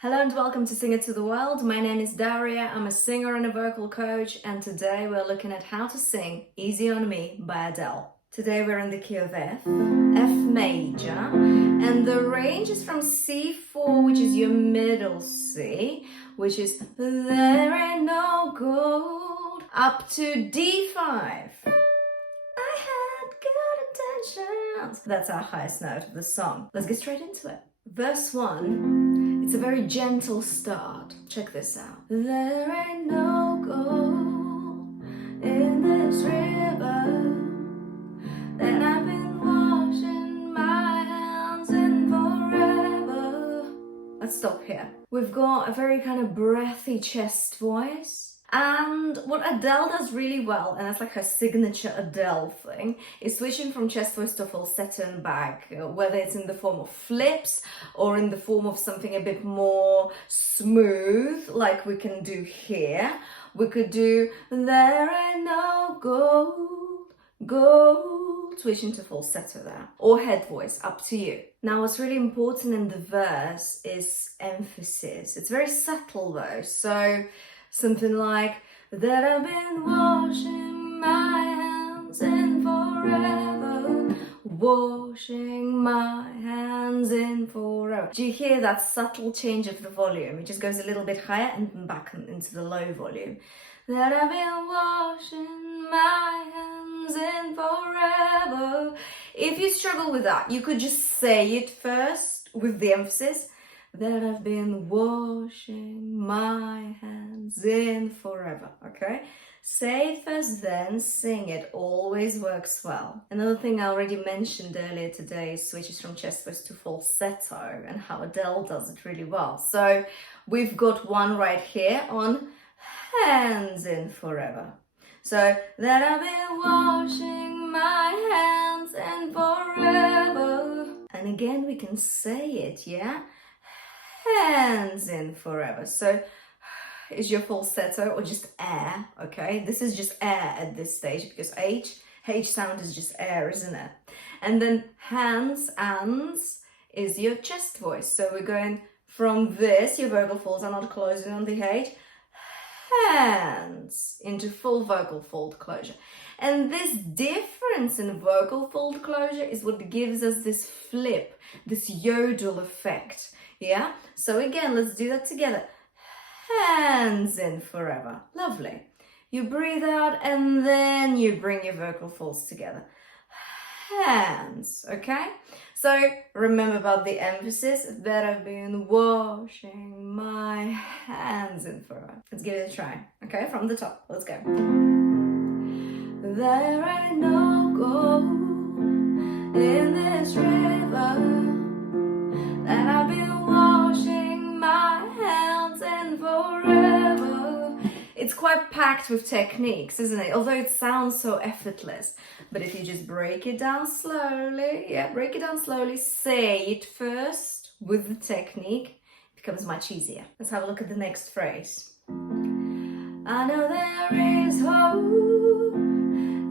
Hello and welcome to Sing It to the World. My name is Daria, I'm a singer and a vocal coach, and today we're looking at how to sing Easy on Me by Adele. Today we're in the key of F major, and the range is from C4, which is your middle C, which is there ain't no gold, up to D5. I had good intentions. That's our highest note of the song. Let's get straight into it. Verse 1, it's a very gentle start. Check this out. There ain't no gold in this river that I've been washing my hands in forever. Let's stop here. We've got a very kind of breathy chest voice. And what Adele does really well, and that's like her signature Adele thing, is switching from chest voice to falsetto and back, whether it's in the form of flips or in the form of something a bit more smooth, like we can do here. We could do, there ain't no gold, switching to falsetto there, or head voice, up to you. Now, what's really important in the verse is emphasis. It's very subtle though, so something like, that I've been washing my hands in forever, washing my hands in forever. Do you hear that subtle change of the volume? It just goes a little bit higher and then back into the low volume. That I've been washing my hands in forever. If you struggle with that, you could just say it first with the emphasis. That I've been washing my hands in forever, okay? Say it first, then sing it. Always works well. Another thing I already mentioned earlier today is switches from chest voice to falsetto and how Adele does it really well. So we've got one right here on hands in forever. So that I've been washing my hands in forever. And again, we can say it, yeah? Hands in forever. So is your falsetto or just air, okay? This is just air at this stage because H sound is just air, isn't it? And then hands, ands is your chest voice. So we're going from this, your vocal folds are not closing on the H, hands into full vocal fold closure. And this difference in vocal fold closure is what gives us this flip, this yodel effect. Yeah, so again, let's do that together. Hands in forever. Lovely. You breathe out and then you bring your vocal folds together. Hands, okay? So remember about the emphasis, that I've been washing my hands in forever. Let's give it a try, okay? From the top, let's go. There ain't no gold in this river that I've been washing my hands in forever. It's quite packed with techniques, isn't it? Although it sounds so effortless. But if you just break it down slowly, say it first with the technique, it becomes much easier. Let's have a look at the next phrase. I know there is hope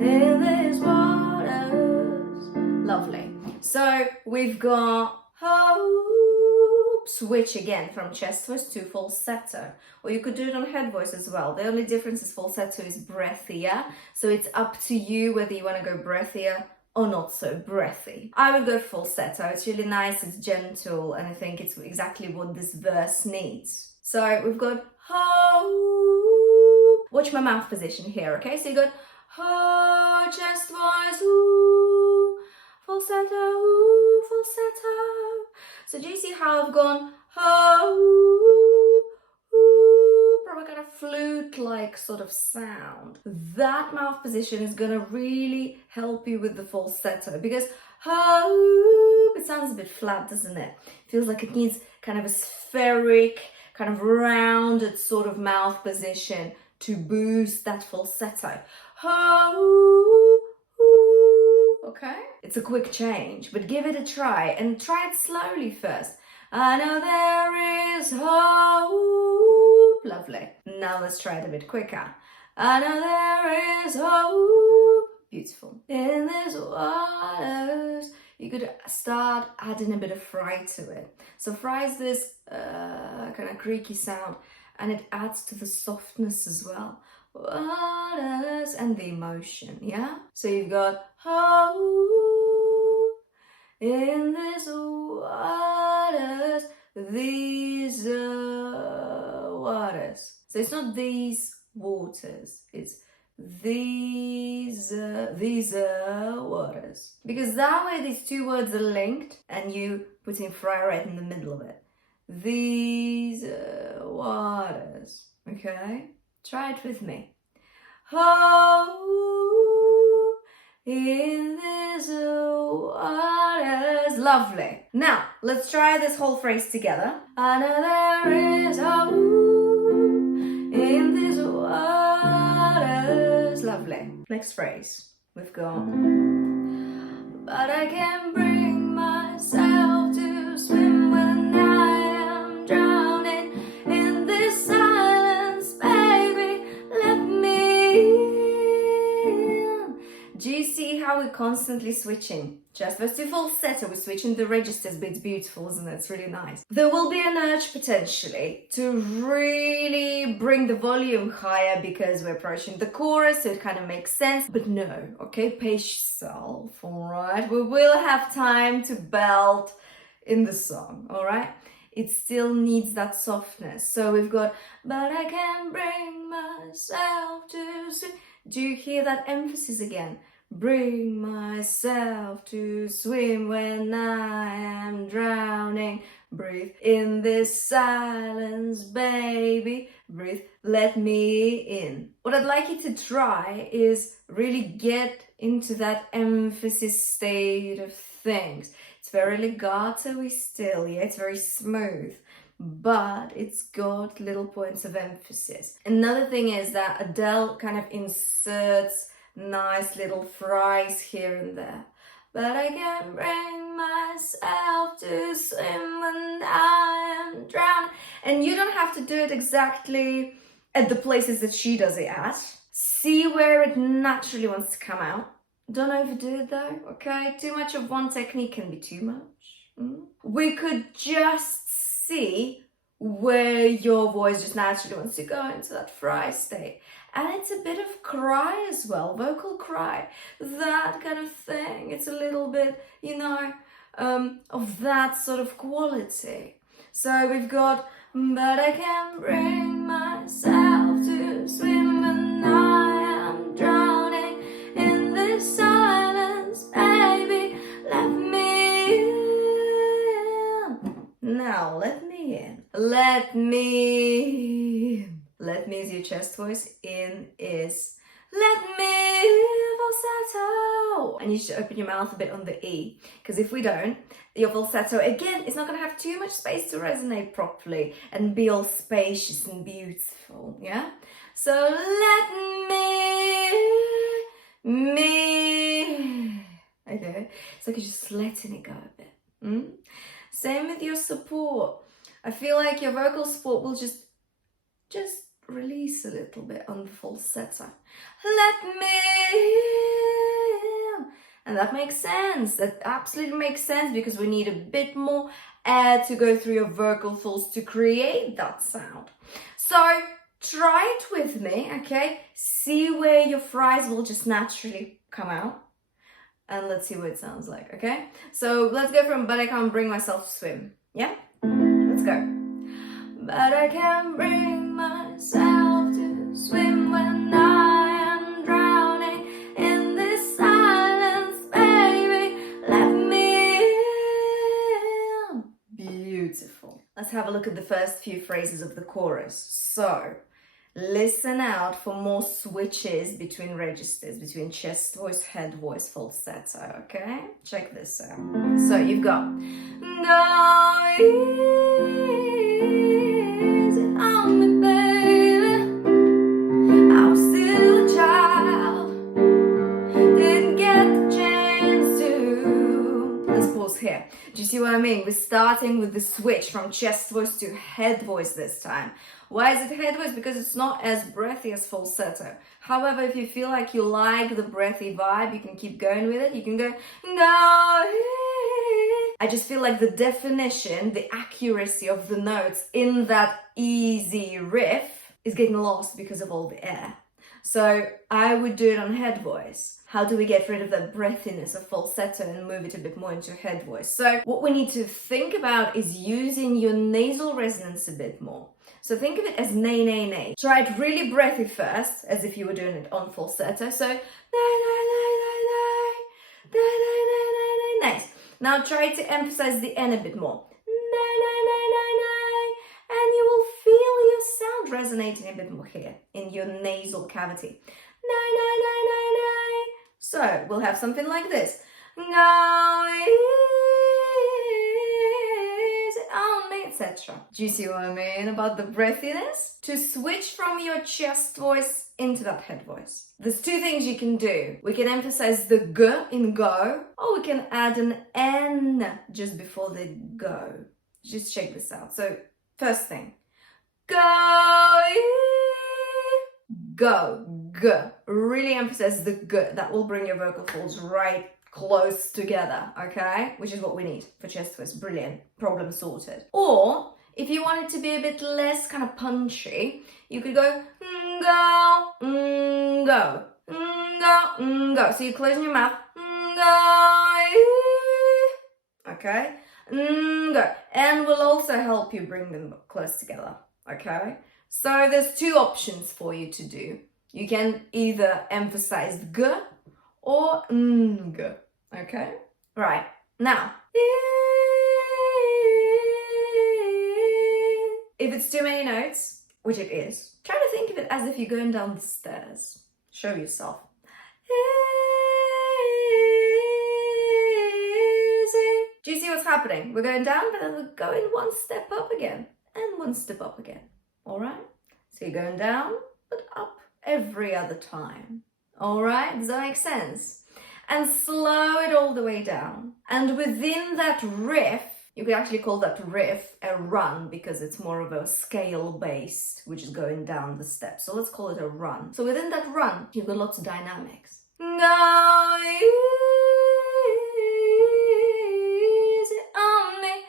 in these waters. Lovely. So we've got hope, switch again from chest voice to falsetto, or you could do it on head voice as well. The only difference is falsetto is breathier, so it's up to you whether you want to go breathier or not so breathy. I would go falsetto. It's really nice, it's gentle, and I think it's exactly what this verse needs. So we've got hope. Watch my mouth position here, okay? So you got ho, chest voice, ooh, falsetto, ooh, falsetto. So do you see how I've gone ho, ooh, probably kind of flute-like sort of sound. That mouth position is going to really help you with the falsetto because ho, it sounds a bit flat, doesn't it? It feels like it needs kind of a spheric, kind of rounded sort of mouth position to boost that falsetto. Ho, okay? It's a quick change, but give it a try and try it slowly first. I know there is hope. Lovely. Now let's try it a bit quicker. I know there is hope. Beautiful. In these waters, you could start adding a bit of fry to it. So fry is this kind of creaky sound, and it adds to the softness as well. Waters and the emotion, yeah? So you've got oh, in this waters, these waters. So it's not these waters, it's these waters. Because that way these two words are linked and you put in fry right in the middle of it. These waters, okay? Try it with me. Oh, in these waters. Lovely. Now, let's try this whole phrase together. I know there is a in these waters. Lovely. Next phrase. We've got, but I can't bring myself to swim when I am drowning in this silence, baby, let me in. Do you see how we're constantly switching? Just verse to falsetto, we're switching the registers, but it's beautiful, isn't it? It's really nice. There will be an urge potentially to really bring the volume higher because we're approaching the chorus, so it kind of makes sense. But no, okay, pace yourself, all right? We will have time to belt in the song, all right? It still needs that softness. So we've got, but I can't bring myself to swim. Do you hear that emphasis again? Bring myself to swim when I am drowning. Breathe in this silence, baby. Breathe, let me in. What I'd like you to try is really get into that emphasis state of things. It's very legato-y still, yeah, it's very smooth, but it's got little points of emphasis. Another thing is that Adele kind of inserts nice little fries here and there. But I can't bring myself to swim when I am drowning. And you don't have to do it exactly at the places that she does it at. See where it naturally wants to come out. Don't overdo it though, okay? Too much of one technique can be too much. We could just see where your voice just naturally wants to go into that fry state. And it's a bit of cry as well, vocal cry, that kind of thing. It's a little bit, you know, of that sort of quality. So we've got, but I can't bring myself to swim when I am drowning in this silence, baby, let me in. Now, let me in. Let me in. Let me is your chest voice. In is let me falsetto. And you should open your mouth a bit on the E, because if we don't, your falsetto again is not going to have too much space to resonate properly and be all spacious and beautiful. Yeah. So let me. Okay. It's like you're just letting it go a bit. Same with your support. I feel like your vocal support will just release a little bit on the falsetto. Let me in. And that makes sense. That absolutely makes sense because we need a bit more air to go through your vocal folds to create that sound. So try it with me, okay? See where your fries will just naturally come out. And let's see what it sounds like, okay? So let's go from but I can't bring myself to swim. Yeah? Let's go. But I can't bring myself to swim when I am drowning in this silence, baby, let me in. Beautiful. Let's have a look at the first few phrases of the chorus. So, listen out for more switches between registers, between chest voice, head voice, falsetto, okay? Check this out. So you've got go easy on me, baby. I was still a child, didn't get the chance to. Let's pause here. Do you see what I mean? We're starting with the switch from chest voice to head voice this time. Why is it head voice? Because it's not as breathy as falsetto. However, if you feel like you like the breathy vibe, you can keep going with it. You can go I just feel like the definition, the accuracy of the notes in that easy riff is getting lost because of all the air. So I would do it on head voice. How do we get rid of that breathiness of falsetto and move it a bit more into head voice? So what we need to think about is using your nasal resonance a bit more. So think of it as nay, nay, nay. Try it really breathy first, as if you were doing it on falsetto. So nay, nay, nay, nay, nay, nay, nay, nay, nay, nay. Nice. Now try to emphasize the N a bit more. Nay, nay, nay, nay, nay. And you will feel your sound resonating a bit more here in your nasal cavity. Nay, nay, nay, nay, nay. So we'll have something like this. Etc. Do you see what I mean about the breathiness? To switch from your chest voice into that head voice. There's two things you can do. We can emphasize the G in go, or we can add an N just before the go. Just check this out. So first thing, go, go, G. Really emphasize the G. That will bring your vocal folds right close together, okay? Which is what we need for chest voice. Brilliant. Problem sorted. Or if you want it to be a bit less kind of punchy, you could go go, go, go, go. So you're closing your mouth. Go, okay? Go. And will also help you bring them close together, okay? So there's two options for you to do. You can either emphasize G or G. Okay? Right. Now, if it's too many notes, which it is, try to think of it as if you're going down the stairs. Show yourself. Do you see what's happening? We're going down, but then we're going one step up again, and one step up again. All right? So you're going down, but up every other time. All right? Does that make sense? And slow it all the way down. And within that riff, you could actually call that riff a run because it's more of a scale based, which is going down the steps. So let's call it a run. So within that run, you've got lots of dynamics. Go easy on me,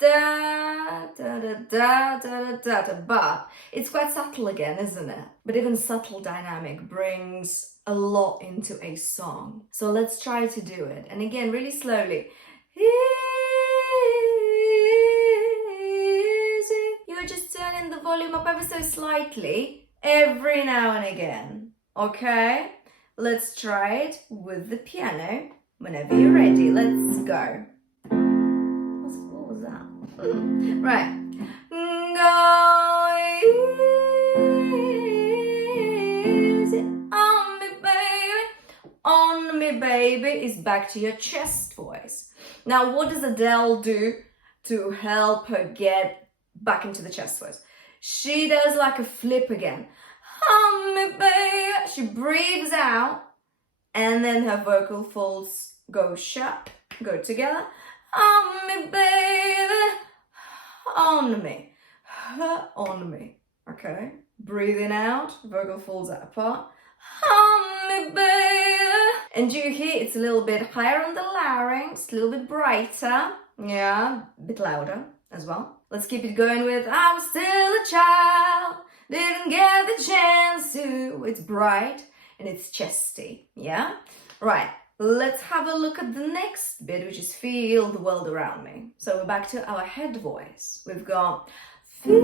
da da da da da da da. But it's quite subtle again, isn't it? But even subtle dynamic brings a lot into a song. So let's try to do it. And again, really slowly. You're just turning the volume up ever so slightly every now and again. Okay? Let's try it with the piano whenever you're ready. Let's go. What was that? Right. Go easy on me, baby. On me, baby is back to your chest voice. Now, what does Adele do to help her get back into the chest voice? She does like a flip again. On me, baby. She breathes out, and then her vocal folds go shut, go together. On me, baby. On me. On me. Okay? Breathing out, vocal folds out apart. On me, baby. And you hear it's a little bit higher on the larynx, a little bit brighter. Yeah, a bit louder as well. Let's keep it going with I was still a child, didn't get the chance to. It's bright and it's chesty. Yeah? Right. Let's have a look at the next bit, which is feel the world around me. So we're back to our head voice. We've got feel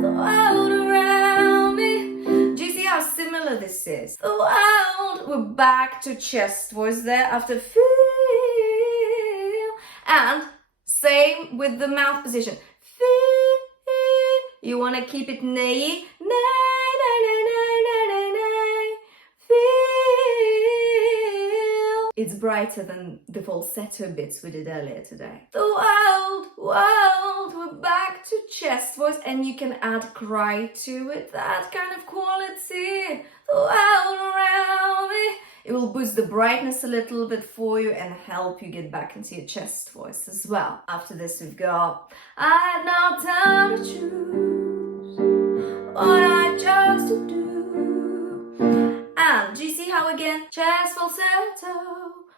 the world around me. Do you see how similar this is? The world. We're back to chest voice there after feel. And same with the mouth position. Feel. You want to keep it nay. It's brighter than the falsetto bits we did earlier today. The world, we're back to chest voice, and you can add cry to it, that kind of quality. The world around me. It will boost the brightness a little bit for you and help you get back into your chest voice as well. After this, we've got I had no time to choose what I chose to do. And do you see how again? Chest falsetto,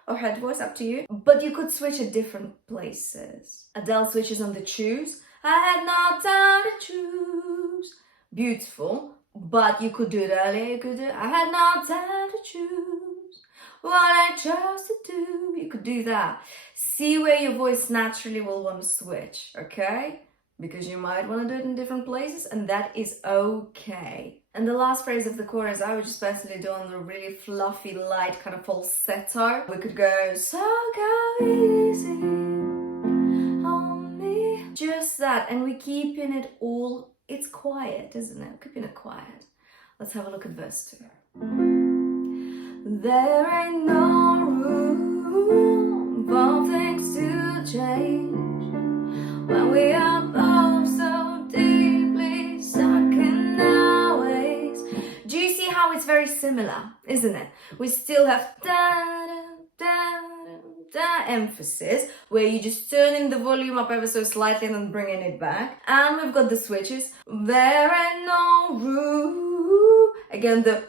or head voice, up to you. But you could switch at different places. Adele switches on the choose. I had no time to choose. Beautiful. But you could do it earlier. You could do I had no time to choose what I chose to do. You could do that. See where your voice naturally will want to switch, okay? Because you might want to do it in different places, and that is okay. And the last phrase of the chorus, I would just personally do on the really fluffy, light kind of falsetto. We could go, so go easy on me. Just that, and we're keeping it all, it's quiet, isn't it? Keeping it quiet. Let's have a look at verse 2. There ain't no room for things to change when we are both so deeply stuck in our ways. Do you see how it's very similar, isn't it? We still have da emphasis, where you just turning the volume up ever so slightly and then bringing it back. And we've got the switches. There ain't no room. Again, the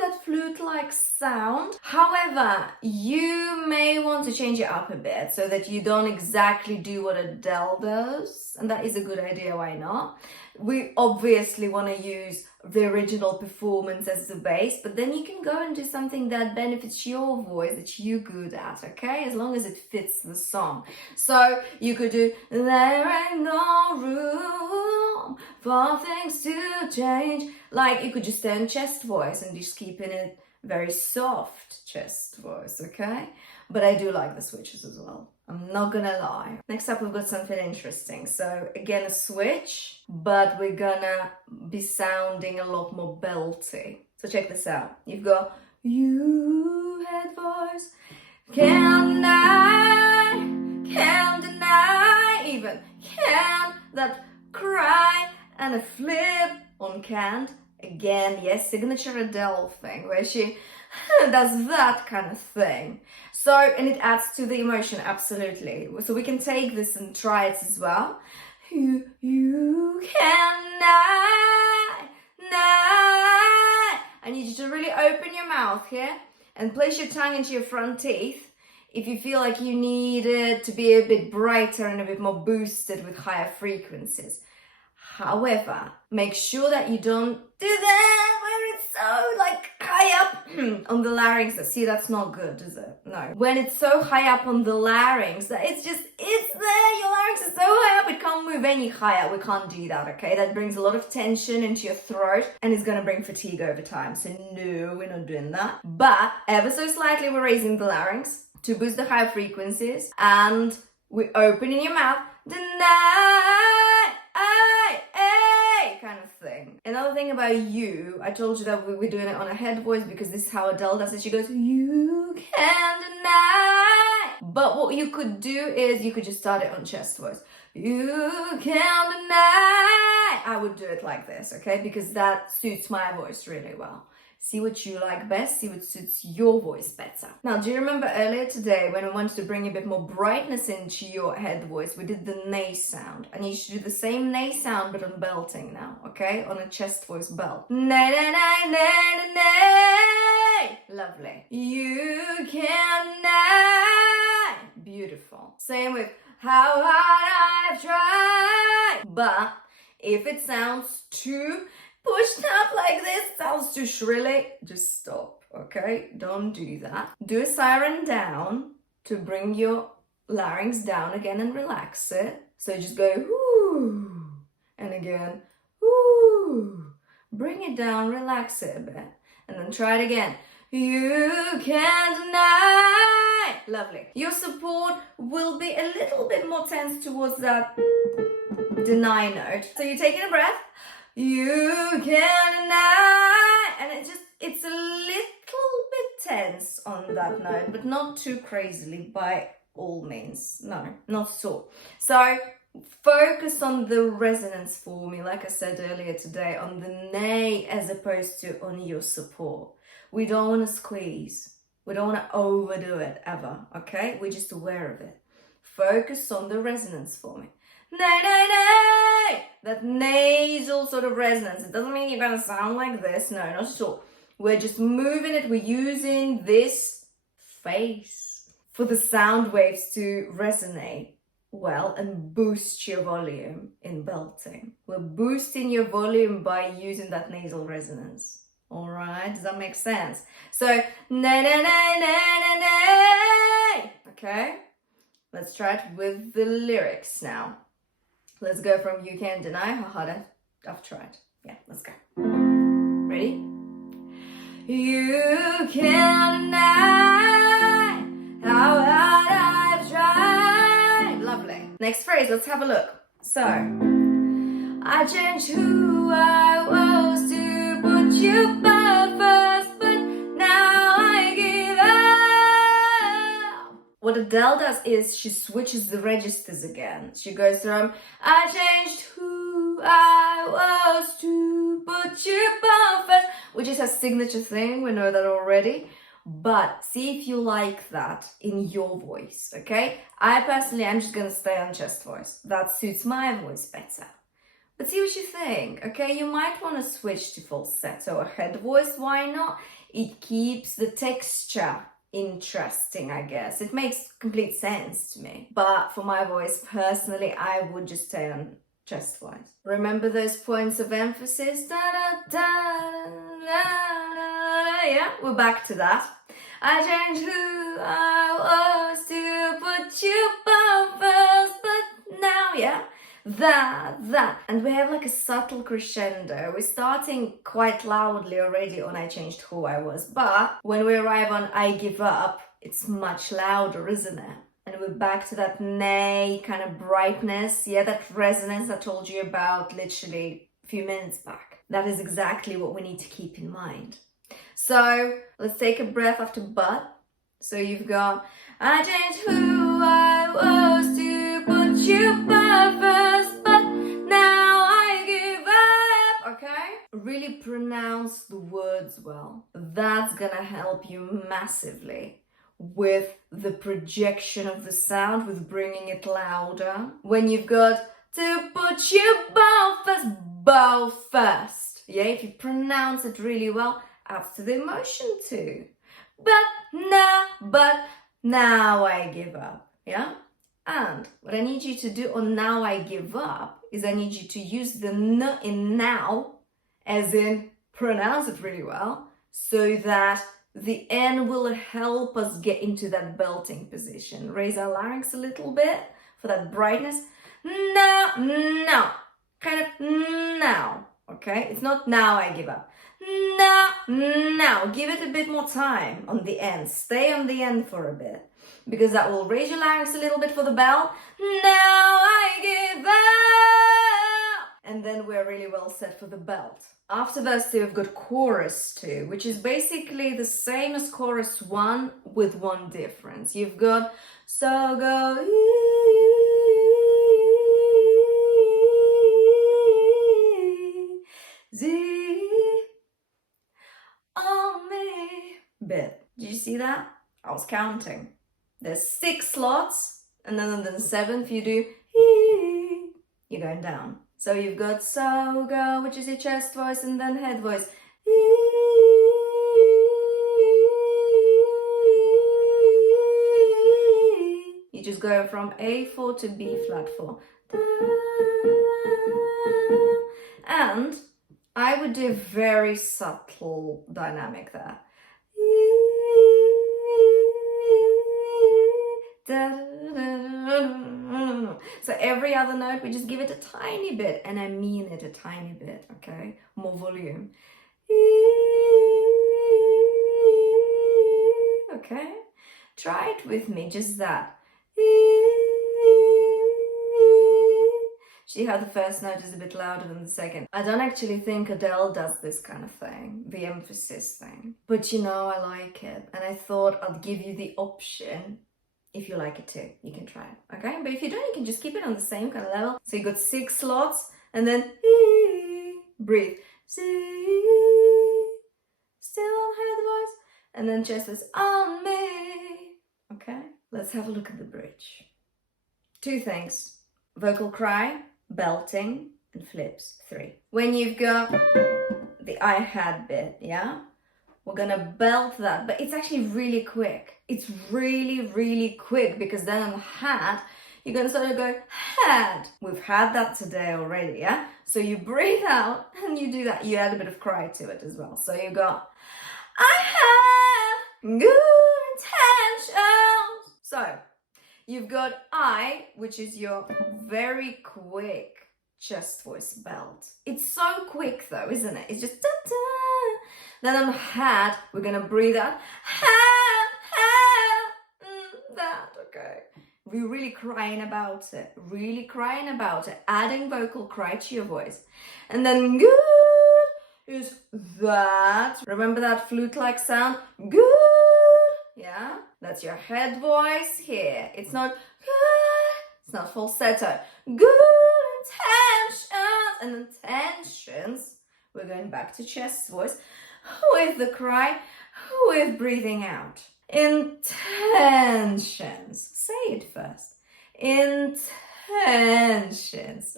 that flute-like sound. However, you may want to change it up a bit so that you don't exactly do what Adele does, and that is a good idea, why not? We obviously want to use the original performance as the base, but then you can go and do something that benefits your voice, that you're good at, okay? As long as it fits the song. So you could do, there ain't no room for things to change. Like, you could just turn chest voice and just keeping it very soft chest voice, okay? But I do like the switches as well. I'm not gonna lie. Next up, we've got something interesting. So again, a switch, but we're gonna be sounding a lot more belty. So check this out. You've got you head voice, can't deny, even can, that cry, and a flip on can't. Again, yes, signature Adele thing, where she does that kind of thing. So, and it adds to the emotion, absolutely. So we can take this and try it as well. You can I need you to really open your mouth here and place your tongue into your front teeth if you feel like you need it to be a bit brighter and a bit more boosted with higher frequencies. However, make sure that you don't do that where it's so like high up on the larynx. See, that's not good, is it? No. When it's so high up on the larynx that it's there, your larynx is so high up, it can't move any higher. We can't do that, okay? That brings a lot of tension into your throat and is gonna bring fatigue over time. So no, we're not doing that. But ever so slightly, we're raising the larynx to boost the higher frequencies, and we're opening your mouth. Kind of thing. Another thing about you, I told you that we're doing it on a head voice because this is how Adele does it. She goes, you can deny. But what you could do is you could just start it on chest voice. You can deny. I would do it like this, okay? Because that suits my voice really well. See what you like best, see what suits your voice better. Now, do you remember earlier today when we wanted to bring a bit more brightness into your head voice, we did the nay sound. I need you to do the same nay sound, but on belting now, okay? On a chest voice belt. Nay, nay, nay, nay, nay, nay. Lovely. You can nay. Beautiful. Same with how hard I've tried. But if it sounds too pushed up like this, sounds too shrilly, just stop, okay? Don't do that. Do a siren down to bring your larynx down again and relax it. So just go, whoo, and again, whoo. Bring it down, relax it a bit, and then try it again. You can't deny. Lovely. Your support will be a little bit more tense towards that deny note. So you're taking a breath. You can deny, and it's a little bit tense on that note, but not too crazily by all means. No, not at all. So focus on the resonance for me, like I said earlier today, on the nay as opposed to on your support. We don't want to squeeze. We don't want to overdo it ever, okay? We're just aware of it. Focus on the resonance for me. Nay, nay, nay! That nasal sort of resonance. It doesn't mean you're going to sound like this. No, not at all. We're just moving it. We're using this face for the sound waves to resonate well and boost your volume in belting. We're boosting your volume by using that nasal resonance. All right, does that make sense? So, na na na na na na. Okay, let's try it with the lyrics now. Let's go from You Can't Deny How Hard I've Tried. Yeah, let's go. Ready? You can't deny how hard I've tried. Lovely. Next phrase, let's have a look. So, I changed who I was to put you by first, but now I give up. What Adele does is she switches the registers again. She goes from I changed who I was to put you by first, which is her signature thing, we know that already. But see if you like that in your voice, okay? I personally am just gonna stay on chest voice. That suits my voice better. But see what you think, okay? You might want to switch to falsetto or head voice, why not? It keeps the texture interesting, I guess. It makes complete sense to me. But for my voice, personally, I would just stay on chest voice. Remember those points of emphasis? Da, da, da, da, da. Yeah, we're back to that. I changed who I was to put you both first, but now, yeah, that. And we have like a subtle crescendo. We're starting quite loudly already on I changed who I was, but when we arrive on I give up, it's much louder, isn't it? And we're back to that nay kind of brightness, yeah, that resonance I told you about literally a few minutes back. That is exactly what we need to keep in mind. So let's take a breath after but. So you've got, I changed who I was to put you by first, but now I give up, okay? Really pronounce the words well. That's gonna help you massively with the projection of the sound, with bringing it louder. When you've got to put you both first. Yeah, if you pronounce it really well, adds to the emotion too. But now I give up. Yeah? And what I need you to do on now I give up is I need you to use the n in now, as in pronounce it really well, so that the N will help us get into that belting position. Raise our larynx a little bit for that brightness. Now. Kind of now. Okay? It's not now I give up. Now. Give it a bit more time on the end. Stay on the end for a bit, because that will raise your larynx a little bit for the bell. Now I give up. And then we're really well set for the belt. After verse 2, we've got chorus 2, which is basically the same as chorus 1 with one difference. You've got so go easy on me bit. Did you see that? I was counting. There's 6 slots, and then on the 7th you do you're going down. So you've got so go, which is your chest voice, and then head voice. You just go from A4 to B flat 4. And I would do a very subtle dynamic there. So every other note, we just give it a tiny bit, and I mean it a tiny bit, okay? More volume. Okay? Try it with me, just that. See how the first note is a bit louder than the second? I don't actually think Adele does this kind of thing, the emphasis thing. But you know, I like it, and I thought I'd give you the option. If you like it too, you can try it, okay? But if you don't, you can just keep it on the same kind of level. So you got 6 slots, and then breathe. Still on head voice, and then chest is on me, okay? Let's have a look at the bridge. 2 things, vocal cry, belting, and flips, 3. When you've got the I had bit, yeah? we're gonna belt that, but it's actually really quick. It's really, really quick, because then on had, you're gonna sort of go, had. We've had that today already, yeah? So you breathe out and you do that. You add a bit of cry to it as well. So you go, I have good intentions. So you've got I, which is your very quick chest voice belt. It's so quick though, isn't it? It's just da-da. Then on had, we're gonna breathe out, that, okay. We're really crying about it, adding vocal cry to your voice. And then good is that. Remember that flute-like sound? Good, yeah? That's your head voice here. It's not good, it's not falsetto. Good intentions, and intentions, we're going back to chest voice with the cry, with breathing out. Intentions. Say it first. Intentions.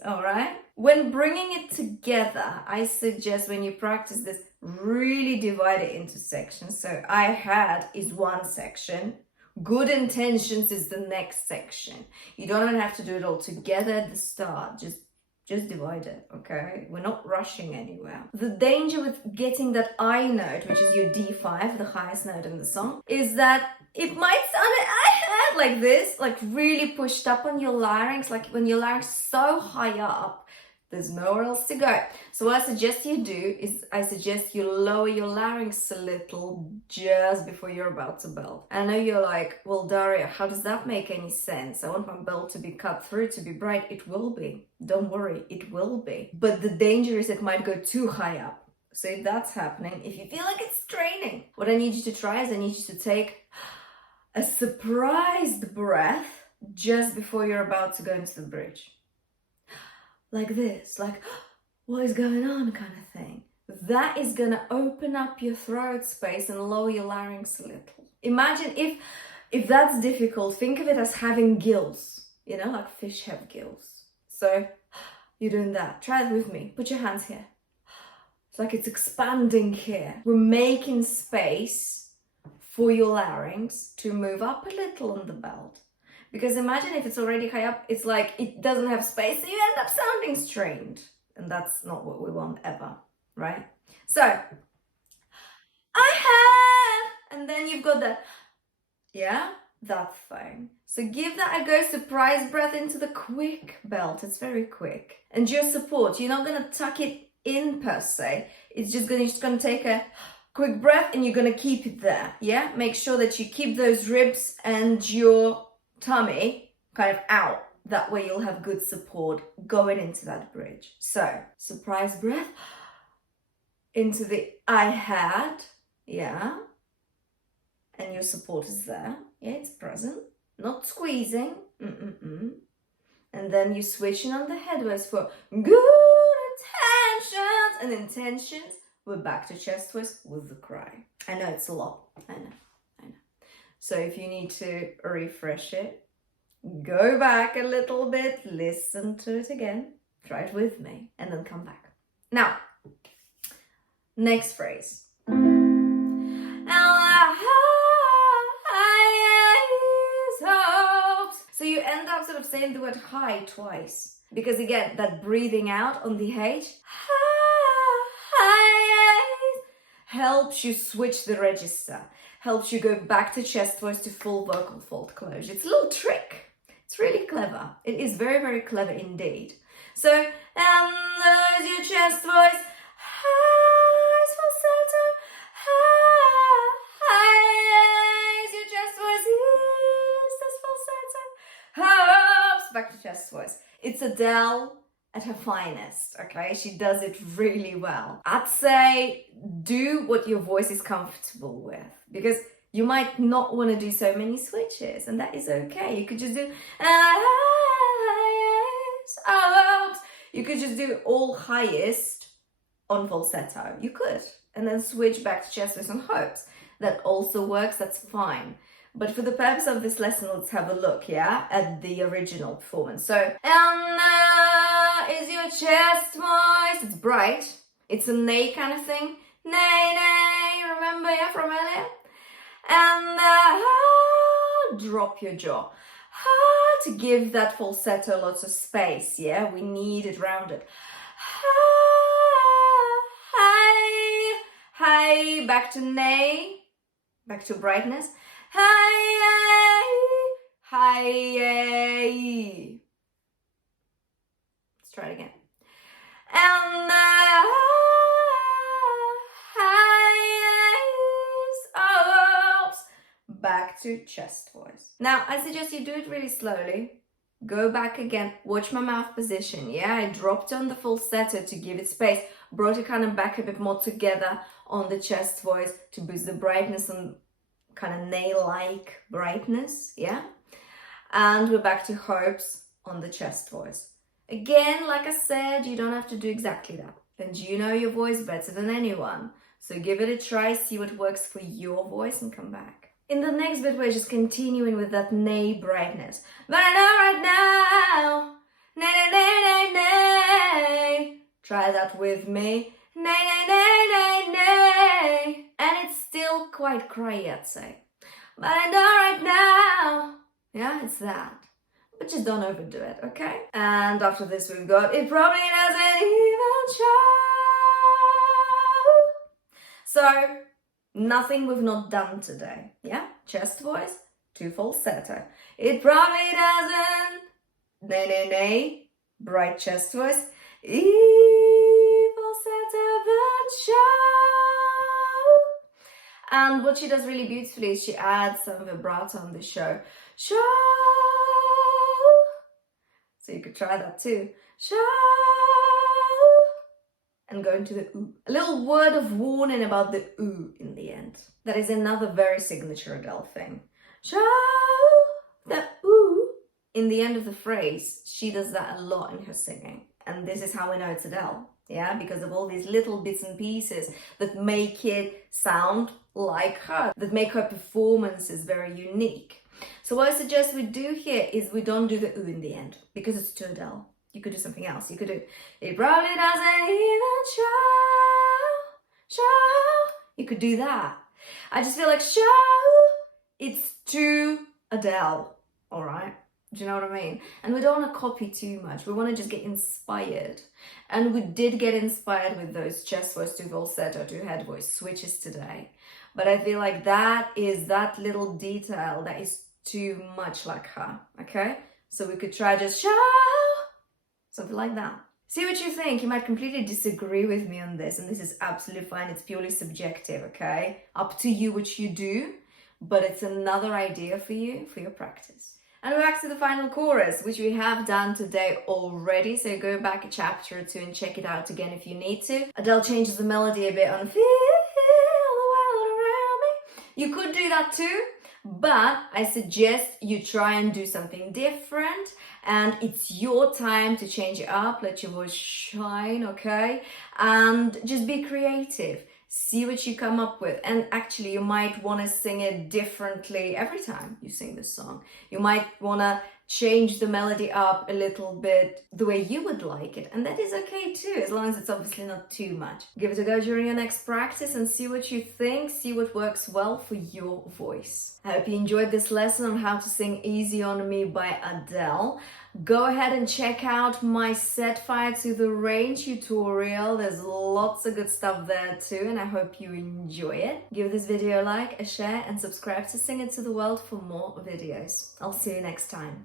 All right? When bringing it together, I suggest when you practice this, really divide it into sections. So I had is one section. Good intentions is the next section. You don't have to do it all together at the start. Just divide it, okay? We're not rushing anywhere. The danger with getting that I note, which is your D5, the highest note in the song, is that it might sound like this, like really pushed up on your larynx, like when your larynx is so high up, there's nowhere else to go. So what I suggest you do is I suggest you lower your larynx a little just before you're about to belt. I know you're like, well, Daria, how does that make any sense? I want my belt to be cut through, to be bright. It will be. Don't worry, it will be. But the danger is it might go too high up. So if that's happening, if you feel like it's straining, what I need you to try is I need you to take a surprised breath just before you're about to go into the bridge. Like this, like, what is going on kind of thing. That is gonna open up your throat space and lower your larynx a little. Imagine if that's difficult, think of it as having gills, you know, like fish have gills. So you're doing that. Try it with me. Put your hands here. It's like it's expanding here. We're making space for your larynx to move up a little on the belt. Because imagine if it's already high up, it's like it doesn't have space, so you end up sounding strained. And that's not what we want ever, right? So, I have, and then you've got that, yeah, that thing. So give that a go, surprise breath into the quick belt. It's very quick. And your support, you're not gonna tuck it in per se. It's just gonna take a quick breath and you're gonna keep it there, yeah? Make sure that you keep those ribs and your tummy kind of out. That way you'll have good support going into that bridge. So, surprise breath into the I had, yeah. And your support is there, yeah, it's present. Not squeezing, And then you're switching on the head voice for good intentions. And intentions, we're back to chest voice with the cry. I know it's a lot, I know. So if you need to refresh it, go back a little bit, listen to it again, try it with me, and then come back. Now, next phrase. So you end up sort of saying the word high twice. Because again, that breathing out on the H, helps you switch the register. Helps you go back to chest voice to full vocal fold closure. It's a little trick. It's really clever. It is very, very clever indeed. So, and there's your chest voice. Highs, falsetto. Highs, your chest voice. Is this falsetto. Hops, back to chest voice. It's Adele at her finest, okay? She does it really well. I'd say do what your voice is comfortable with, because you might not want to do so many switches, and that is okay. You could just do you could just do all highest on falsetto. You could, and then switch back to chest voice on hopes. That also works, that's fine. But for the purpose of this lesson, let's have a look, yeah, at the original performance. So, is your chest voice. It's bright. It's a nay kind of thing. nay, nay. Remember, yeah, from earlier? And drop your jaw. To give that falsetto lots of space, yeah? We need it rounded. Hi, hi, back to nay, back to brightness. Hi, hi, let's try it again. And the highest, back to chest voice. Now, I suggest you do it really slowly. Go back again, watch my mouth position, yeah? I dropped on the falsetto to give it space, brought it kind of back a bit more together on the chest voice to boost the brightness and kind of nail-like brightness, yeah? And we're back to hopes on the chest voice. Again, like I said, you don't have to do exactly that. And you know your voice better than anyone. So give it a try, see what works for your voice and come back. In the next bit, we're just continuing with that nay brightness. But I know right now, nay, nay, nay, nay, nay. Try that with me. Nay, nay, nay, nay, nay. And it's still quite cryy, I'd say. But I know right now. Yeah, it's that. But just don't overdo it, okay? And after this, we've got, it probably doesn't even show. So, nothing we've not done today, yeah? Chest voice to falsetto. It probably doesn't, nay, nay, nay, bright chest voice. Falsetto but show. And what she does really beautifully is she adds some vibrato on the show. Show. So you could try that too. Show. And go into the ooh. A little word of warning about the ooh in the end. That is another very signature Adele thing. Show. The ooh. In the end of the phrase, she does that a lot in her singing. And this is how we know it's Adele. Yeah, because of all these little bits and pieces that make it sound like her, that make her performances very unique. So what I suggest we do here is we don't do the ooh in the end, because it's too Adele. You could do something else. You could do, it probably doesn't even show. You could do that. I just feel like show, it's too Adele, all right? Do you know what I mean? And we don't want to copy too much. We want to just get inspired. And we did get inspired with those chest voice to falsetto to head voice switches today. But I feel like that is that little detail that is too much like her, okay? So we could try just show, something like that. See what you think. You might completely disagree with me on this, and this is absolutely fine. It's purely subjective, okay? Up to you what you do, but it's another idea for you, for your practice. And we're back to the final chorus, which we have done today already. So go back a chapter or two and check it out again if you need to. Adele changes the melody a bit on Feel the World Around Me. You could do that too, but I suggest you try and do something different. And it's your time to change it up. Let your voice shine, okay? And just be creative. See what you come up with. And actually, you might want to sing it differently every time you sing this song. You might want to change the melody up a little bit the way you would like it. And that is okay too, as long as it's obviously not too much. Give it a go during your next practice and see what you think. See what works well for your voice. I hope you enjoyed this lesson on how to sing Easy on Me by Adele. Go ahead and check out my Set Fire to the Rain tutorial. There's lots of good stuff there too, and I hope you enjoy it. Give this video a like, a share, and subscribe to Sing It to the World for more videos. I'll see you next time.